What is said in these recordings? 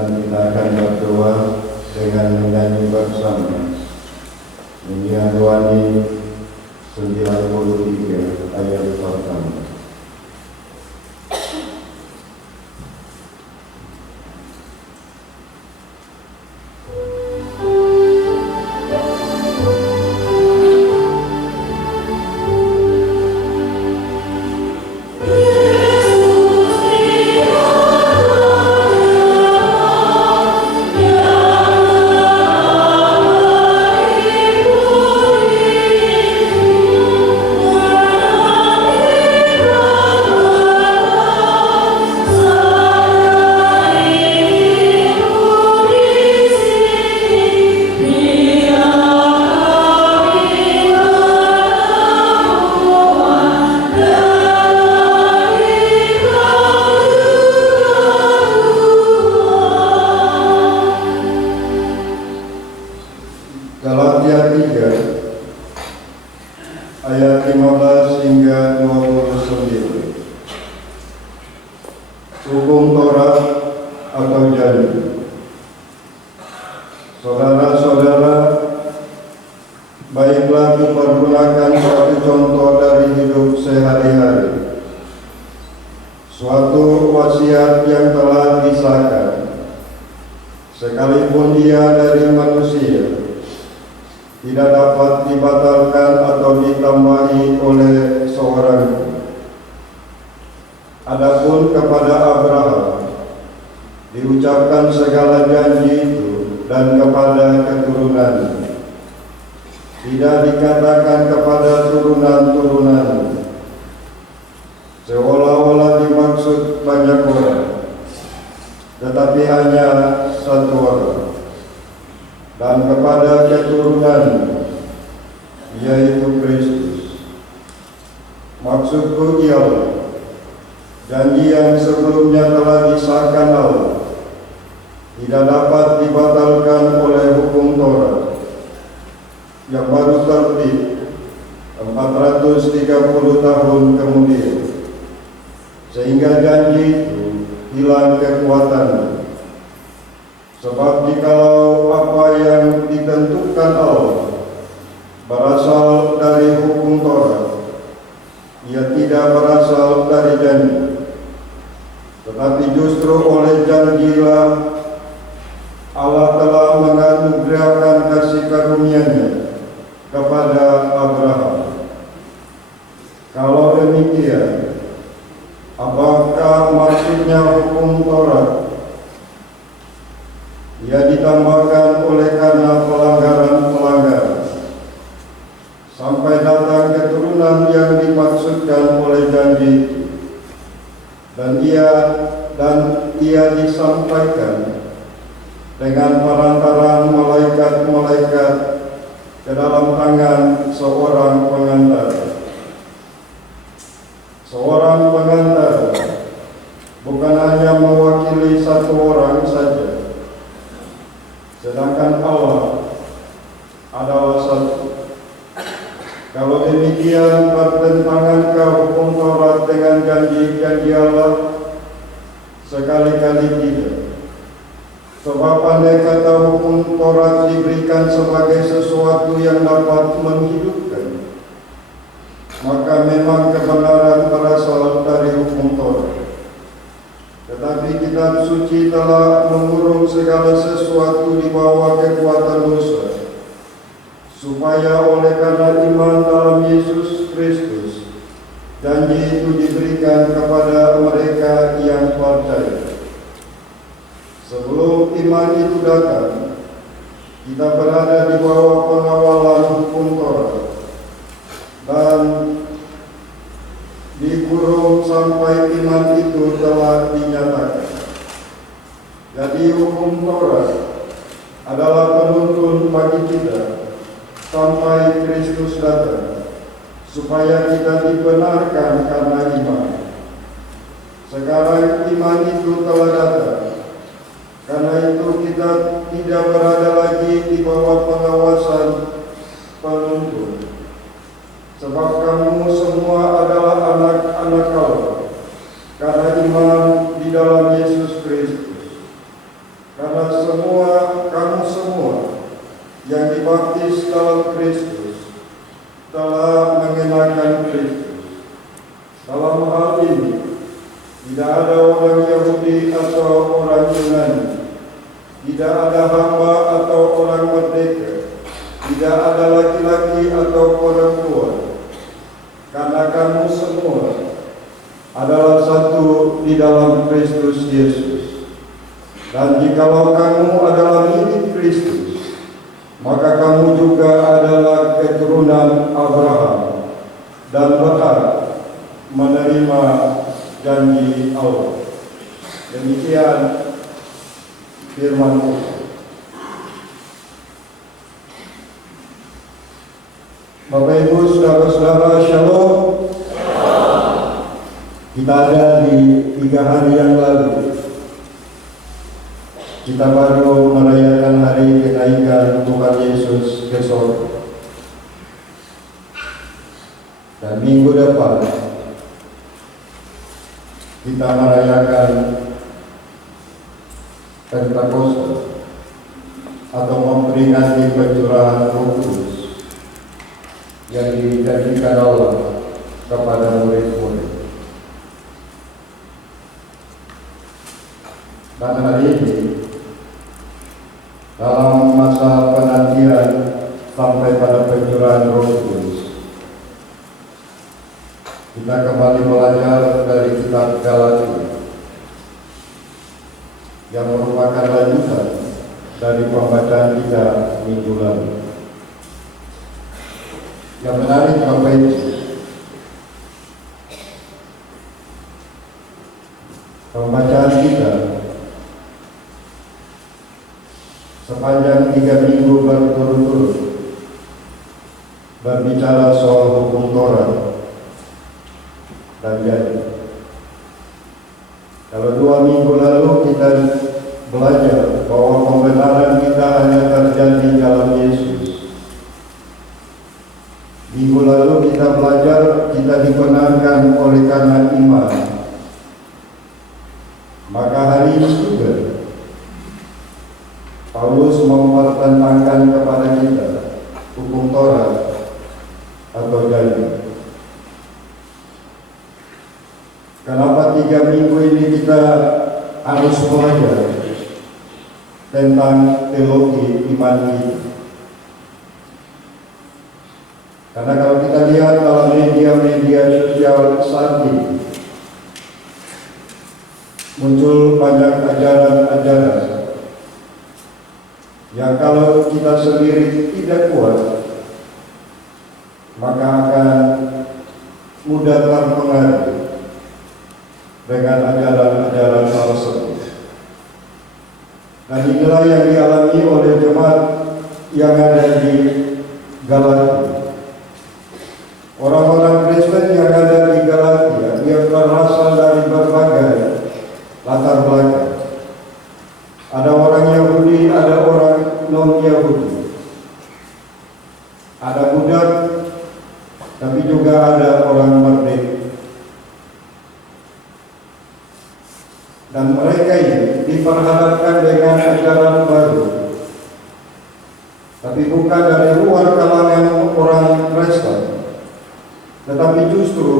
dan kita akan berdoa dengan menyanyi bersama. Nyanyian Rohani 93 ayat pertama. Galatia 3 ayat 15 hingga 29. Hukum Taurat atau janji. Saudara-saudara, baiklah dipergunakan suatu contoh dari hidup sehari-hari, suatu wasiat yang telah disahkan, sekalipun ia dari manusia, tidak dapat dibatalkan atau ditambahi oleh seorang. Adapun kepada Abraham diucapkan segala janji itu, dan kepada keturunannya, tidak dikatakan kepada turunan-turunan, seolah-olah dimaksud banyak orang, tetapi hanya satu orang. Dan kepada keturunan, yaitu Kristus. Maksudku ialah janji yang sebelumnya telah disahkan Allah, tidak dapat dibatalkan oleh hukum Taurat yang baru terbit 430 tahun kemudian, sehingga janji itu hilang kekuatannya. Sebab jikalau apa yang ditentukan Allah berasal dari hukum Taurat, ia tidak berasal dari janji, tetapi justru oleh janjilah Allah telah menganugerahkan kasih karunia-Nya kepada Abraham. Kalau demikian, apakah maksudnya hukum Taurat? Ia ditambahkan oleh karena pelanggaran-pelanggaran, sampai datang keturunan yang dimaksudkan oleh janji itu, dan ia disampaikan dengan perantaraan malaikat-malaikat ke dalam tangan seorang pengantara. Seorang pengantara bukan hanya mewakili satu orang saja, sedangkan Allah adalah satu. Kalau demikian, bertentangankah hukum Taurat dengan janji-janji Allah? Sekali-kali tidak. Sebab andai kata hukum Taurat diberikan sebagai sesuatu yang dapat menghidupkan, maka memang kebenaran berasal dari hukum Taurat. Tetapi kitab suci telah mengurung segala sesuatu di bawah kekuatan dosa, supaya oleh karena iman dalam Yesus Kristus, janji itu diberikan kepada mereka yang percaya. Sebelum iman itu datang, kita berada di bawah pengawalan hukum Taurat dan dikurung sampai iman itu telah dinyatakan. Jadi hukum Taurat adalah penuntun bagi kita sampai Kristus datang, supaya kita dibenarkan karena iman. Sekarang iman itu telah datang, karena itu kita tidak berada lagi di bawah pengawasan penuntun. Sebab kamu semua adalah anak-anak Allah karena iman di dalam Yesus Kristus. dalam Kristus telah mengenakan Kristus. Dalam hal ini tidak ada orang Yahudi atau orang Yunani, tidak ada hamba atau orang merdeka, tidak ada laki-laki atau perempuan, karena kamu semua adalah satu di dalam Kristus Yesus. Dan jikalau kamu adalah milik Kristus, maka kamu juga adalah keturunan Abraham dan berhak menerima janji Allah. Demikian firman Tuhan. Bapak Ibu saudara-saudara, Shalom. Kita ada di 3 hari yang lalu. Kita baru merayakan hari kenaikan Tuhan Yesus ke surga. Dan minggu depan kita merayakan Pentakosta atau memperingati pencurahan Roh Kudus yang dijanjikan Allah kepada murid-murid. Dan hari ini dalam masa penantian sampai pada pencurahan Roh Kudus, kita kembali belajar dari kitab Galatia yang merupakan lanjutan dari pembacaan kita minggu lalu. Yang menarik Bapak Ibu, pembacaan kita sepanjang 3 minggu berturut-turut berbicara soal hukum Taurat dan janji. Kalau 2 minggu lalu kita belajar bahwa pembenaran kita hanya terjadi dalam Yesus. Minggu lalu kita belajar kita dibenarkan oleh karena iman. Maka hari ini juga Paulus mempertentangkan kepada kita hukum Taurat atau janji. Kenapa 3 minggu ini kita harus belajar tentang teologi iman kita? Karena kalau kita lihat dalam media-media sosial saat ini, muncul banyak ajaran-ajaran yang kalau kita sendiri tidak kuat, maka akan mudah terpengaruh dengan ajaran-ajaran tersebut. Dan inilah yang dialami oleh jemaat yang ada di Galatia. Orang-orang Kristen yang ada di Galatia yang berasal dari berbagai latar belakang. Ada orang Yahudi, ada orang non-Yahudi, ada budak, tapi juga ada orang merdeka. Dan mereka ini diperhadapkan dengan ajaran baru, tapi bukan dari luar kalangan orang Kristen, tetapi justru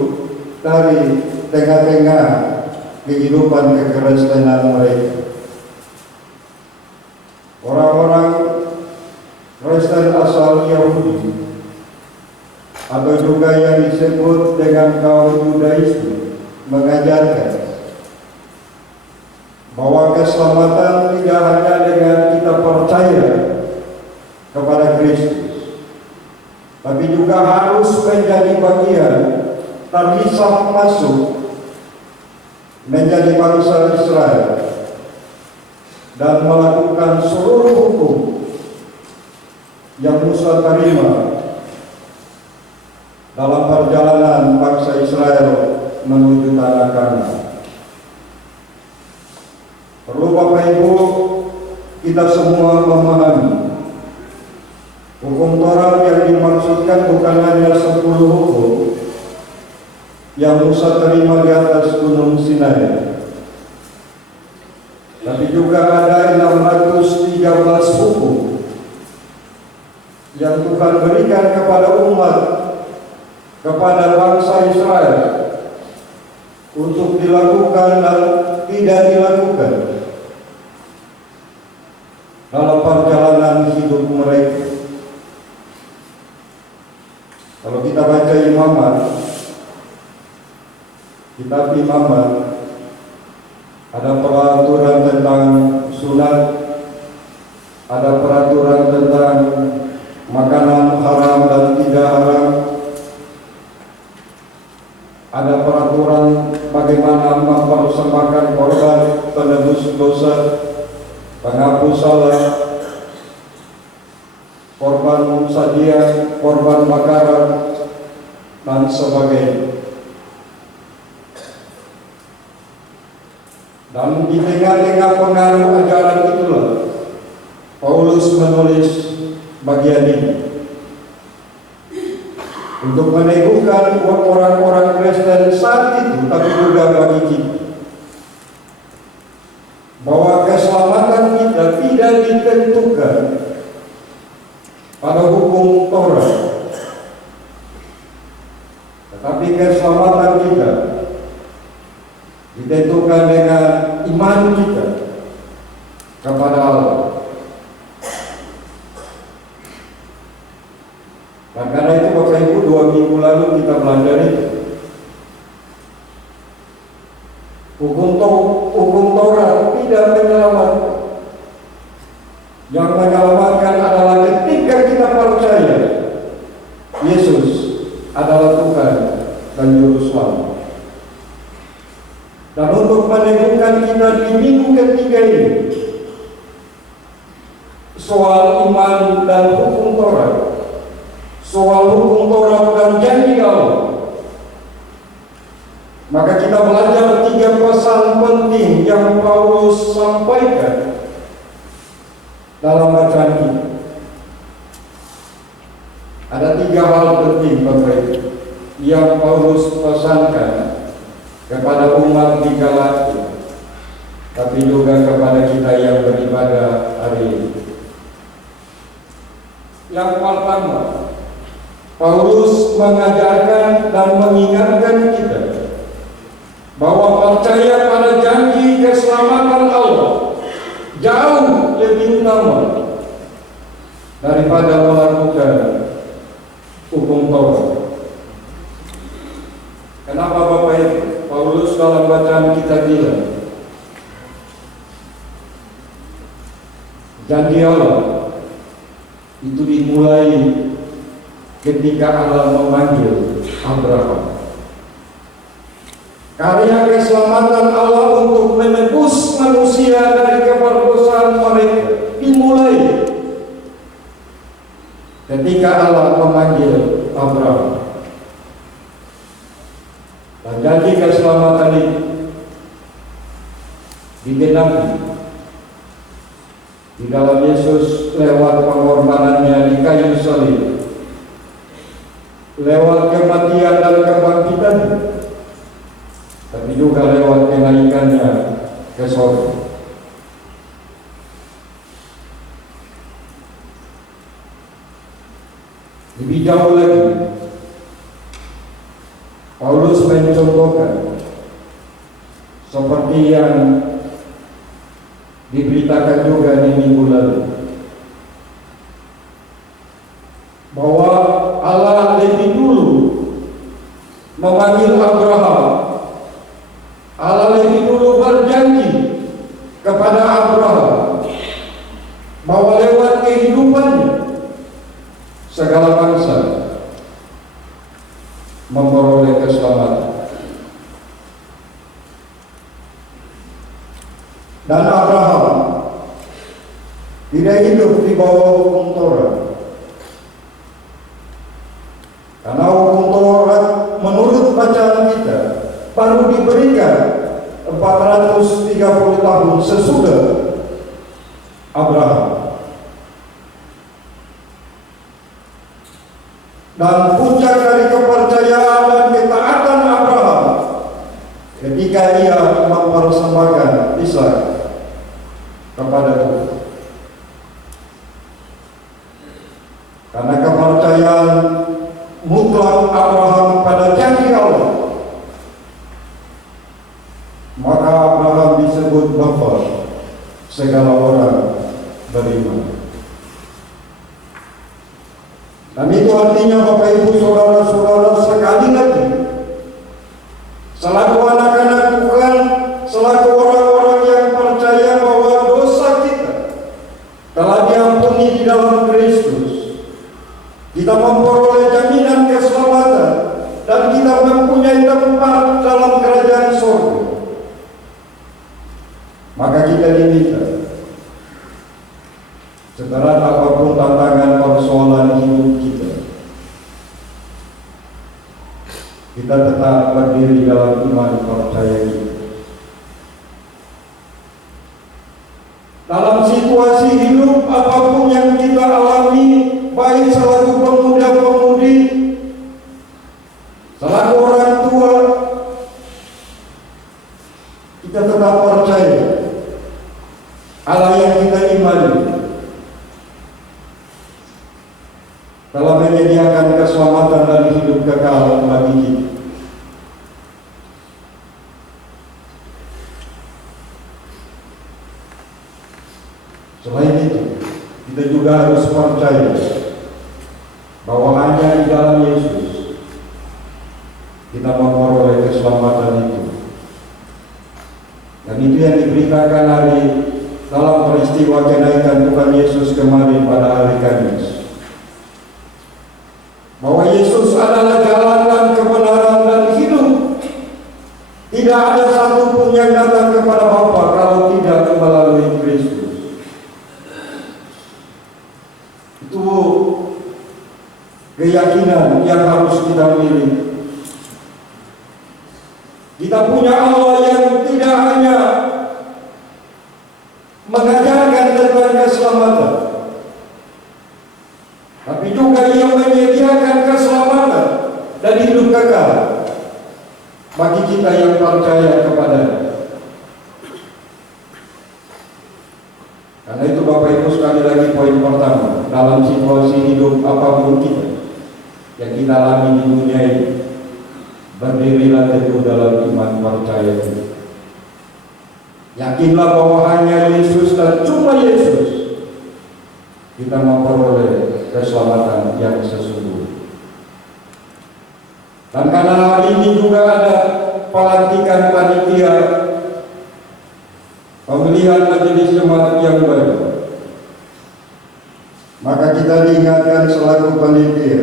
dari tengah-tengah kehidupan kekristenan mereka. Orang-orang Kristen asal Yahudi atau juga yang disebut dengan kaum Yudaisme mengajarkan bahwa keselamatan tidak hanya dengan kita percaya kepada Kristus, tapi juga harus menjadi bagian terhisap masuk menjadi bangsa Israel dan melakukan seluruh hukum yang Musa terima dalam perjalanan bangsa Israel menuju tanah Kanaan. Perlu Bapak Ibu kita semua memahami hukum Taurat yang dimaksudkan bukan hanya 10 hukum yang Musa terima di atas Gunung Sinai, tapi juga ada 613 hukum yang Tuhan berikan kepada umat, kepada bangsa Israel untuk dilakukan dan tidak dilakukan dalam perjalanan hidup mereka. Kalau kita baca Imamat, kitab Imamat, ada peraturan tentang sunat, ada peraturan tentang makanan haram dan tidak haram, ada peraturan bagaimana mempersembahkan korban penebus dosa, penghapus salah, korban sajian, korban bakaran, dan sebagainya. Dan di tengah-tengah pengaruh ajaran itulah Paulus menulis bagian ini untuk meneguhkan orang-orang Kristen saat itu, tapi juga bagi kita, bahwa keselamatan kita tidak ditentukan pada hukum Taurat, tetapi keselamatan kita ditentukan dengan iman kita kepada Allah. Dan karena itu Bapak Ibu, 2 minggu lalu kita belajar itu hukum Taurat tidak menyelamatkan. Yang menyelamatkan adalah ketika kita percaya Yesus adalah Tuhan dan Juru Selamat. Dan untuk meneguhkan kita di minggu ketiga ini soal iman dan hukum Taurat, soal hukum Taurat dan janji Allah, maka kita belajar 3 pesan penting yang Paulus sampaikan dalam bacaan ini. Ada 3 hal penting Bapak Ibu yang Paulus pesankan kepada umat di Galatia, tapi juga kepada kita yang beribadah hari ini. Yang pertama, Paulus mengajarkan dan mengingatkan kita bahwa percaya pada janji keselamatan Allah jauh lebih utama daripada melakukan hukum Taurat. Kenapa Bapak Ibu? Paulus dalam bacaan kita bilang janji Allah itu dimulai ketika Allah memanggil Abraham. Karya keselamatan Allah untuk menebus manusia dari keperkosaan mereka dimulai ketika Allah memanggil Abraham. Dan janji keselamatan ini digenapi di dalam Yesus lewat pengorbanannya di kayu salib, lewat kematian dan kebangkitan, tapi juga lewat kenaikannya ke surga. Lebih jauh lagi, Paulus mencontohkan seperti yang diberitakan juga di minggu lalu, bahwa Allah lebih dulu memanggil Abraham. Allah lebih dulu berjanji kepada Abraham bahwa lewat kehidupannya segala bangsa memperoleh keselamatan. Dan Abraham tidak hidup di bawah hukum Taurat, karena hukum Taurat menurut bacaan kita baru diberikan 430 tahun sesudah Abraham. Dan puncak dari kepercayaan dan ketaatan Abraham ketika ia mempersembahkan Ishak kepada Tuhan. Karena kepercayaan mutlak Abraham pada janji Allah, maka Abraham disebut bapa segala orang beriman. Dan itu artinya Bapak Ibu Saudara-saudara, sekali lagi, selaku anak-anak Tuhan, selaku orang-orang yang percaya bahwa dosa kita telah diampuni di dalam Kristus, kita memperoleh jaminan keselamatan dan kita mempunyai tempat dalam kerajaan surga. Maka kita diminta, seberat apapun tantangan persoalan hidup kita tetap berdiri dalam iman percaya kita. Dalam situasi hidup apapun yang kita alami, baik selaku pemuda-pemudi, selaku orang tua, kita tetap percaya Allah yang kita imani telah menyediakan keselamatan dan hidup kekal bagi kita. Selain itu, kita juga harus percaya bahwa hanya di dalam Yesus kita memperoleh keselamatan itu. Dan itu yang diberitakan hari dalam peristiwa kenaikan Tuhan Yesus kemarin pada hari Kamis, bahwa Yesus adalah jalan dan kebenaran dan hidup. Tidak ada satupun yang datang kepada Bapa kalau tidak melalui Kristus. Itu keyakinan yang harus kita miliki. Kita punya Allah yang tidak hanya mengajarkan tentang keselamatan, tapi juga yang menyediakan keselamatan dan hidup kekal bagi kita yang percaya kepada-Nya. Karena itu Bapak Ibu, sekali lagi poin pertama, dalam situasi hidup apapun kita yang kita alami di dunia ini, berdirilah teguh dalam iman percaya kita. Yakinlah bahwa hanya Yesus dan cuma Yesus kita memperoleh keselamatan yang sesungguhnya. Dan karena hari ini juga ada pelantikan panitia pemilihan majelis jemaat yang baru, maka kita diingatkan selaku panitia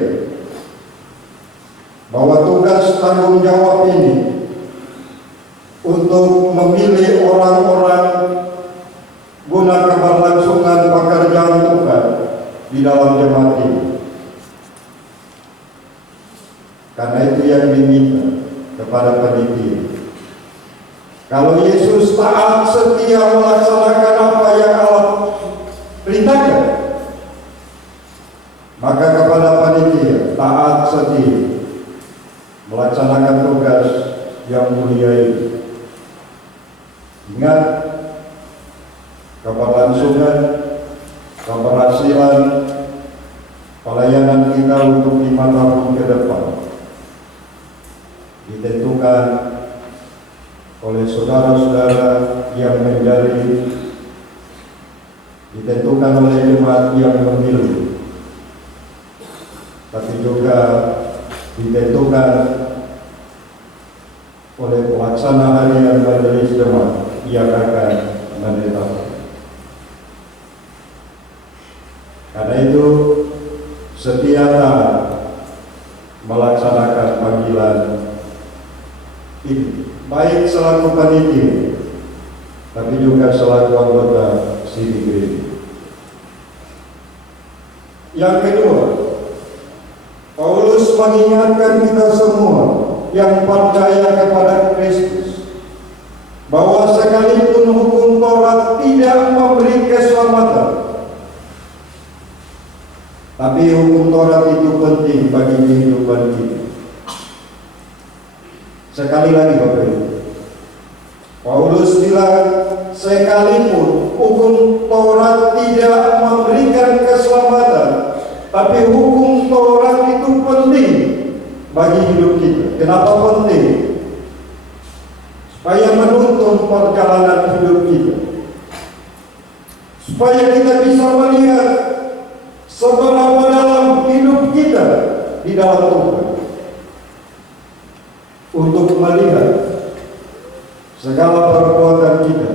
bahwa tugas tanggung jawab ini untuk memilih orang-orang guna keberlangsungan pekerjaan Tuhan di dalam jemaat ini. Karena itu yang diminta kepada panitia. Kalau Yesus taat setia melaksanakan apa yang Allah perintahkan, maka kepada panitia taat setia melaksanakan tugas yang mulia ini. Ingat, keberlangsungan, keberhasilan pelayanan kita untuk 5 tahun ke depan ditentukan oleh saudara-saudara yang menjadi, ditentukan oleh jemaat yang memilih, tapi juga ditentukan oleh pelaksana harian majelis jemaat yang akan menetapkan. Karena itu setia melaksanakan panggilan ini, baik selaku panitia, tapi juga selaku anggota Sidikri. Yang kedua, Paulus mengingatkan kita semua yang percaya kepada Kristus bahwa sekalipun hukum Taurat tidak memberi keselamatan, tapi hukum Taurat itu penting bagi kehidupan kita. Sekali lagi Bapak Ibu, Paulus bilang sekalipun hukum Taurat tidak memberikan keselamatan, Tapi hukum Taurat itu penting bagi hidup kita. Kenapa penting? Supaya menuntun perjalanan hidup kita, supaya kita bisa melihat seberapa dalam hidup kita di dalam Tuhan, untuk melihat segala perbuatan kita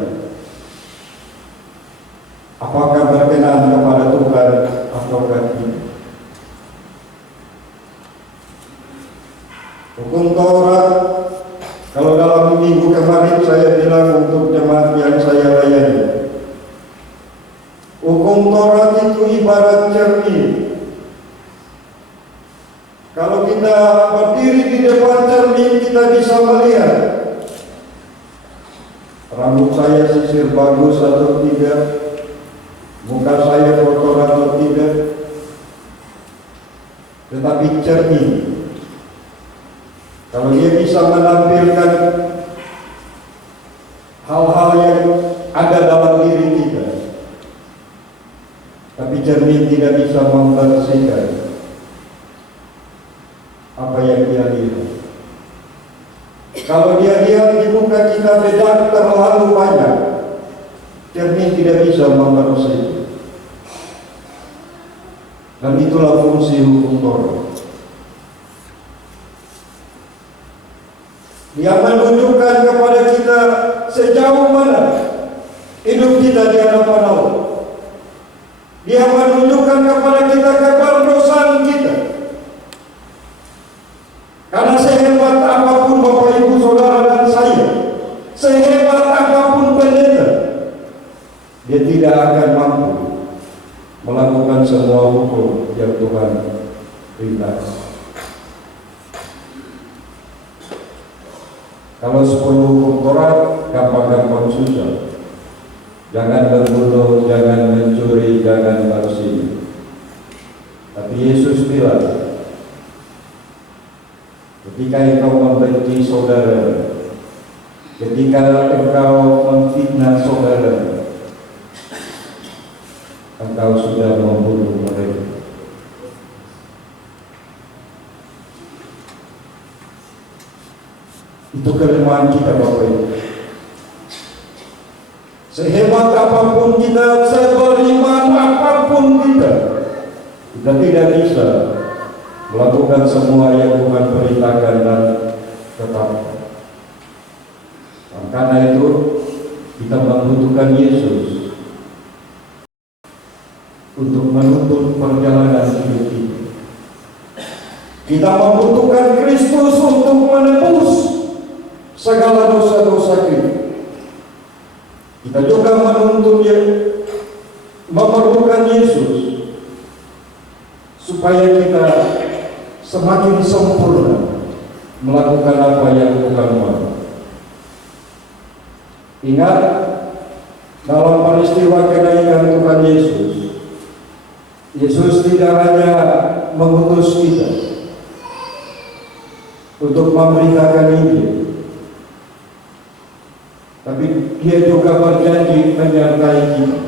apakah berkenan kepada Tuhan ataukah tidak. Hukum Taurat, kalau dalam minggu kemarin saya bilang untuk jemaat yang saya layani, hukum Taurat itu ibarat cermin. Kalau kita berdiri di depan cermin, kita bisa melihat rambut saya sisir bagus atau tidak, muka saya kotor atau tidak. Tetapi cermin, kalau dia bisa menampilkan hal-hal yang ada dalam diri kita, tapi cermin tidak bisa membersihkan apa yang dia lihat. Kalau dia lihat di muka kita bedak terlalu banyak, cermin tidak bisa membersihkan. Dan itulah fungsi hukum Taurat. Dia menunjukkan kepada kita sejauh mana hidup kita di hadapan Allah. Dia menunjukkan kepada kita keberdosaan kita. Karena sehebat apapun Bapak Ibu Saudara dan saya, sehebat apapun pendeta, dia tidak akan mampu melakukan semua hukum yang Tuhan perintahkan. Kalau 10 hukum Taurat gampang-gampang susah. Jangan berbunuh, jangan mencuri, jangan berzina. Tapi Yesus bilang, ketika engkau membenci saudara, ketika engkau memfitnah saudara, engkau sudah membunuh mereka. Itu kelemahan kita Bapak Ibu. Sehebat apapun kita, seberiman apapun kita, kita tidak bisa melakukan semua yang Tuhan perintahkan dan tetapkan. Karena itu kita membutuhkan Yesus untuk menuntun perjalanan hidup kita. Kita membutuhkan Kristus untuk menebus segala dosa-dosa kita. Kita juga memerlukan Yesus supaya kita semakin sempurna melakukan apa yang Tuhan mau. Ingat, dalam peristiwa kenaikan Tuhan Yesus, Yesus tidak hanya mengutus kita untuk memberitakan Injil, tapi dia juga berjanji menyertai kita.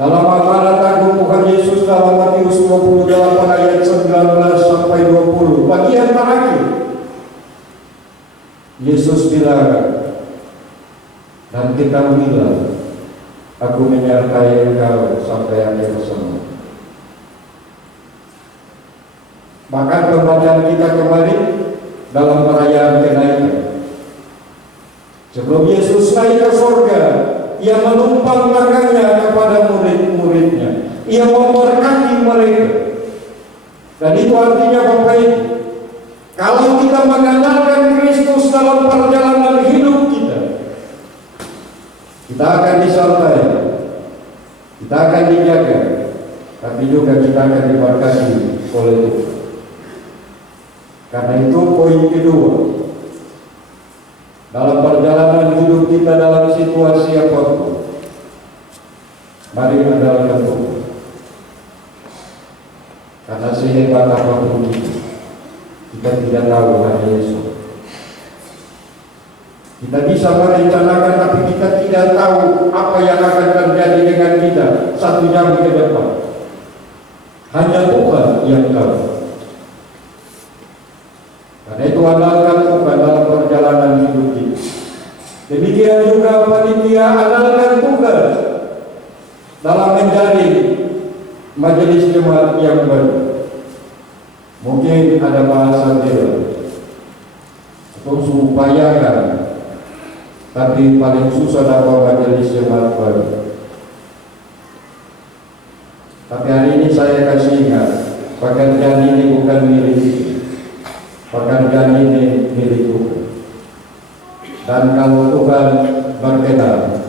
Dalam amanat agung Tuhan Yesus dalam Matius 28 ayat 19 sampai 20, bagian terakhir, Yesus bilang, dan ketahuilah, aku menyertai engkau sampai akhir zaman. Bahkan pembacaan kita kemarin dalam perayaan kenaikan, sebelum Yesus naik ke surga, Ia menumpang tangannya kepada murid-muridnya. Ia memberkati mereka. Dan itu artinya Bapak Ibu, kalau kita mengandalkan Kristus dalam perjalanan hidup kita, kita akan disertai, kita akan dijaga, tapi juga kita akan diberkati oleh Tuhan. Karena itu poin kedua, dalam perjalanan hidup kita dalam situasi apapun, mari andalkan Tuhan. Karena sehebat apapun kita tidak tahu hari esok. Kita bisa merencanakan, tapi kita tidak tahu apa yang akan terjadi dengan kita 1 jam ke depan. Hanya Tuhan yang tahu. Karena itu andalkan Tuhan dalam perjalanan hidup kita. Demikian juga panitia, andalkan Tuhan dalam menjadi majelis jemaat yang baru. Mungkin ada bahasa bela atau upayakan, tapi paling susah dapat majelis jemaat baru. Tapi hari ini saya kasih ingat, pekerjaan ini bukan milik kita, pekerjaan ini milik Tuhan. Dan kalau Tuhan berkenan,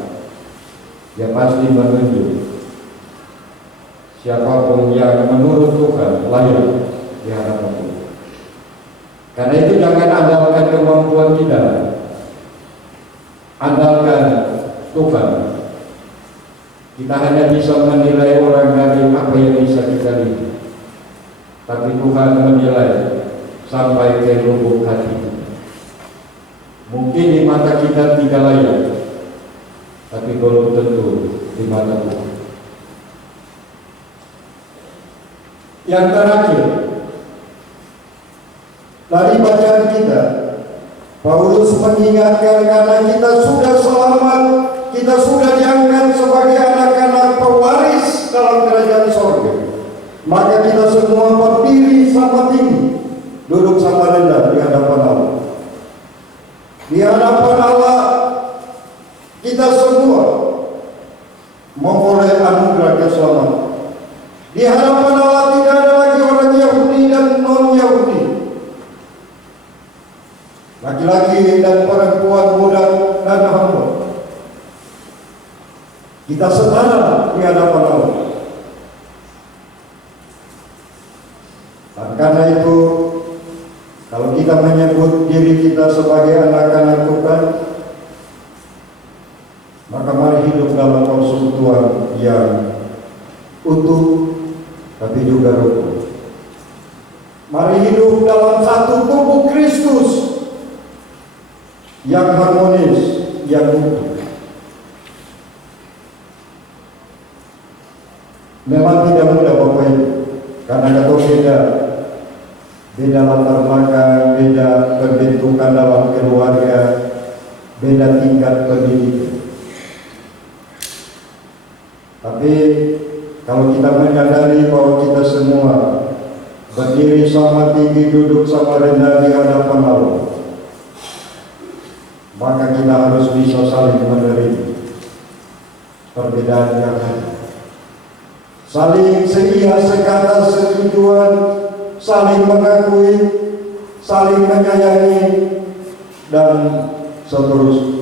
dia pasti menunjuk siapapun yang menurut Tuhan layak di hadapan Tuhan. Karena itu jangan andalkan kemampuan kita, andalkan Tuhan. Kita hanya bisa menilai orang dari apa yang bisa kita lihat, tapi Tuhan menilai sampai ke lubuk hati. Mungkin di mata kita tidak layak, tapi belum tentu di mata Tuhan. Yang terakhir, dari bacaan kita, Paulus mengingatkan karena kita sudah selamat, kita sudah diangkat sebagai anak-anak pewaris dalam kerajaan sorga. Maka kita semua berdiri sama tinggi, duduk sama rendah di hadapan Allah. Di hadapan Allah, kita semua memperoleh anugerah keselamatan. Di hadapan Allah tidak ada lagi orang Yahudi dan non-Yahudi, laki-laki dan perempuan, muda dan hamba. Kita setara di hadapan Allah. Dan karena itu, kalau kita menyebut diri kita sebagai anak-anak Tuhan, maka mari hidup dalam persekutuan yang utuh, tapi juga rukun. Mari hidup dalam satu tubuh Kristus yang harmonis, yang utuh. Memang tidak mudah Bapak Ibu, karena kita beda latar belakang, beda pembentukan dalam keluarga, beda tingkat pendidikan. Tapi kalau kita menyadari bahwa kita semua berdiri sama tinggi, duduk sama rendah di hadapan Allah, maka kita harus bisa saling menerima perbedaan yang ada, saling seia, sekata, setujuan, saling mengakui, saling menyayangi, dan seterusnya.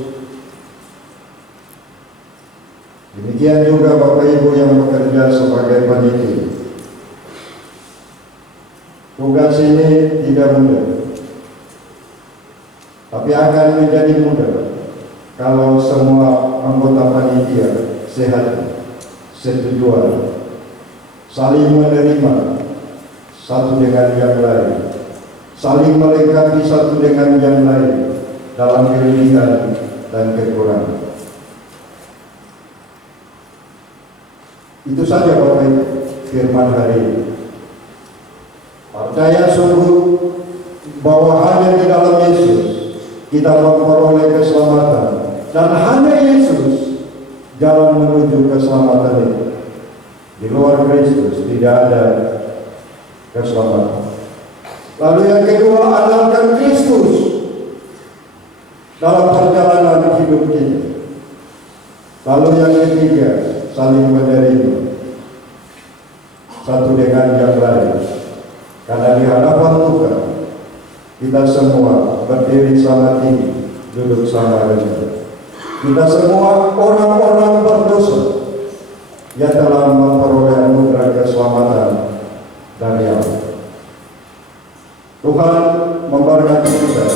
Demikian juga Bapak Ibu yang bekerja sebagai panitia. Tugas ini tidak mudah, tapi akan menjadi mudah kalau semua anggota panitia sehat, setujuan, saling menerima satu dengan yang lain, saling melengkapi satu dengan yang lain dalam kelebihan dan kekurangan. Itu saja Bapak Ibu firman hari ini. Percaya sungguh bahwa hanya di dalam Yesus kita memperoleh keselamatan, dan hanya Yesus jalan menuju keselamatan itu. Di luar Kristus tidak ada keselamatan. Lalu yang kedua, andalkan Kristus dalam perjalanan hidup kita. Lalu yang ketiga, saling menerima satu dengan yang lain. Karena di hadapan Tuhan kita semua berdiri sama tinggi, duduk sama rendah. Kita semua orang-orang berdosa yang telah memperoleh anugerah keselamatan dari Allah. Tuhan memberkati kita.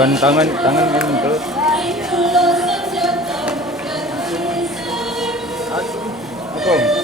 bukan tangan ini terus. Apa?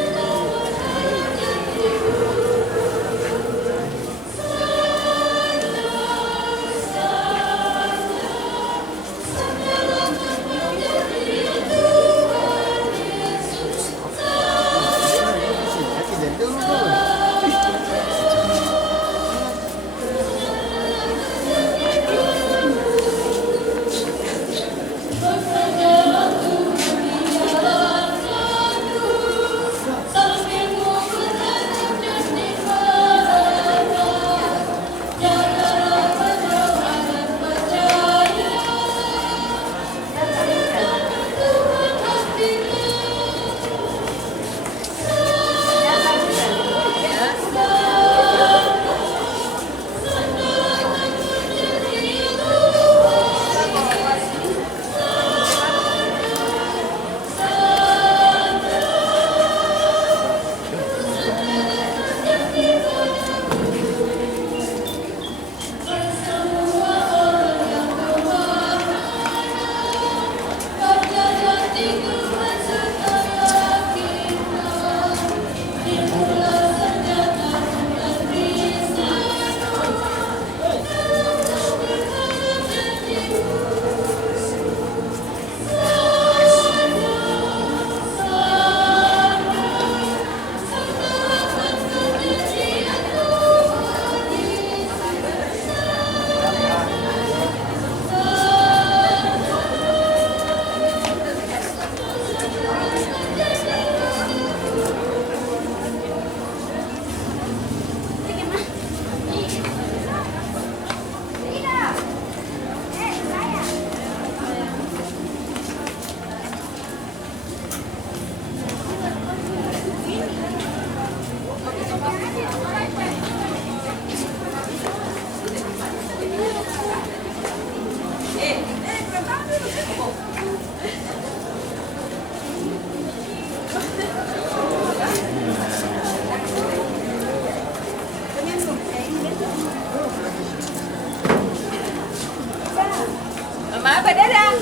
Mama apa dadah?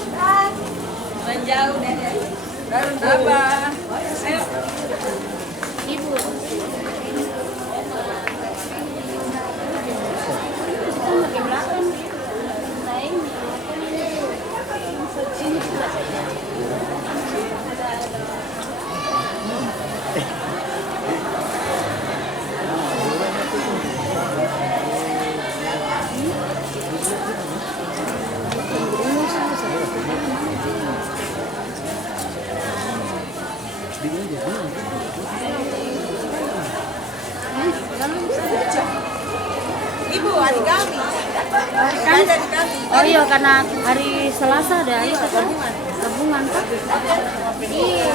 Menjauh dadah. Apa? Ayo. Ibu. Ibu, hari kami. Ada di kami. Oh iya, karena hari Selasa ada itu kan gabungan kan? Iya.